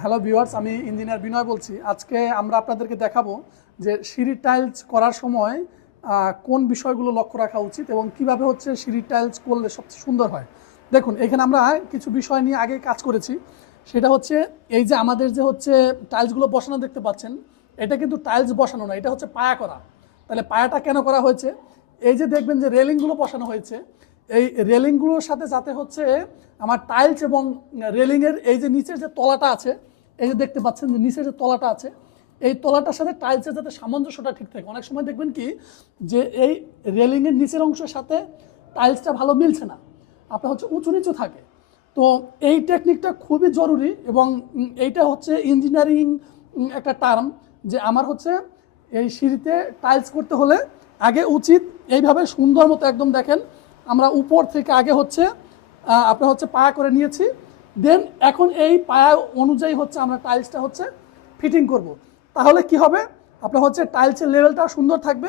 Hello viewers, আমি engineer বিনয় বলছি। আজকে আমরা আপনাদেরকে দেখাবো যে সিঁড়ির টাইলস করার সময় কোন বিষয়গুলো লক্ষ্য রাখা উচিত এবং কিভাবে হচ্ছে সিঁড়ির টাইলস করলে সবচেয়ে সুন্দর হয়। দেখুন, এখানে আমরা কিছু বিষয় নিয়ে আগে কাজ করেছি। সেটা হচ্ছে এই যে আমাদের যে হচ্ছে টাইলসগুলো বসানো দেখতে পাচ্ছেন, এটা কিন্তু টাইলস বসানো না, এটা হচ্ছে পায়া করা। তাহলে পায়াটা কেন করা হয়েছে? এই যে দেখবেন যে রেলিংগুলো বসানো হয়েছে, এই রেলিংগুলোর সাথে যাতে হচ্ছে আমার টাইলস এবং রেলিংয়ের এই যে নিচের যে তলাটা আছে, এই যে দেখতে পাচ্ছেন যে নিচের যে তলাটা আছে, এই তলাটার সাথে টাইলসের যাতে সামঞ্জস্যটা ঠিক থাকে। অনেক সময় দেখবেন কি যে এই রেলিংয়ের নিচের অংশের সাথে টাইলসটা ভালো মিলছে না, আপনার হচ্ছে উঁচু নিচু থাকে। তো এই টেকনিকটা খুবই জরুরি এবং এইটা হচ্ছে ইঞ্জিনিয়ারিং একটা টার্ম, যে আমার হচ্ছে এই সিঁড়িতে টাইলস করতে হলে আগে উচিত এইভাবে সুন্দর মতো একদম দেখেন, আমরা উপর থেকে আগে হচ্ছে আপনার হচ্ছে পায়া করে নিয়েছি। দেন এখন এই পায়া অনুযায়ী হচ্ছে আমরা টাইলসটা হচ্ছে ফিটিং করব। তাহলে কি হবে, আপনার হচ্ছে টাইলসের লেভেলটাও সুন্দর থাকবে